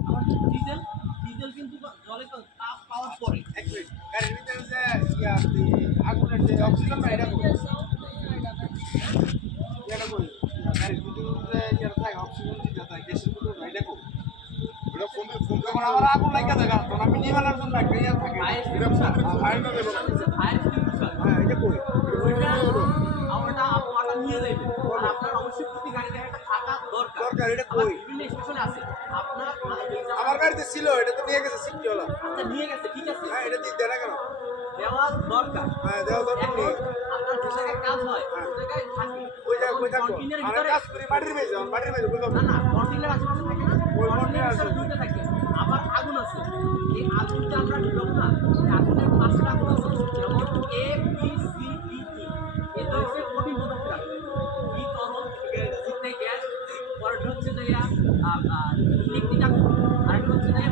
আমার diesel diesel কিন্তু জলে তো তাপ পাওয়ার পরে এক মিনিট গাড়ির ভিতরে যে আগুনের যে অক্সিজেন না এটা কই এটা কই গাড়ির ভিতরে যে ইয়ে থাকে অক্সিজেন যেটা থাকে গ্যাসের ভিতরে না এটা কই এটা ফোন ফোন যখন আমার আগুন লাগা থাকে তখন আমি নিভানোর জন্য একটা ইয়ে থাকে এটা ফাইল না দেবো ফায়ার এক্সটিংগুইশার হ্যাঁ এটা কই ওইটা আমরা আপনারা নিয়ে যাবেন আর আপনার অবশ্যই প্রতি গাড়িতে একটা থাকা দরকার দরকার এটা আবার কই বিভিন্ন স্টেশনে আছে আপনার আমার গাড়িতে ছিল এটা তো নিয়ে গেছে সিটিওয়ালা আচ্ছা নিয়ে গেছে ঠিক আছে হ্যাঁ এটা দিয়ে দেয় না কেন দেওয়া দরকার হ্যাঁ দেওয়া দরকার এখন নেই আপনার যে জায়গায় কাজ হয় হ্যাঁ। ওই জায়গায় থাকে ওই জায়গায় কই থাকবো কন্টিনের আমি ভিতরে কাজ করি মাটির মেঝে মাটির মেঝে কই থাকবো না না কন্টিনের আশেপাশে থাকে না ওই কন্টিনের container ভিতরে আছে। দুইটা থাকে আবার আগুন আছে এই আগুনটা আমরা ঢুকাবো না এই আগুনের পাঁচটা আগুন আছে যেমন A B C D E এটা হচ্ছে কঠিন পদার্থ বি তরল সিতে গ্যাস পরেরটা হচ্ছে যে লিকুইড আগুন আরেকটা হচ্ছে যে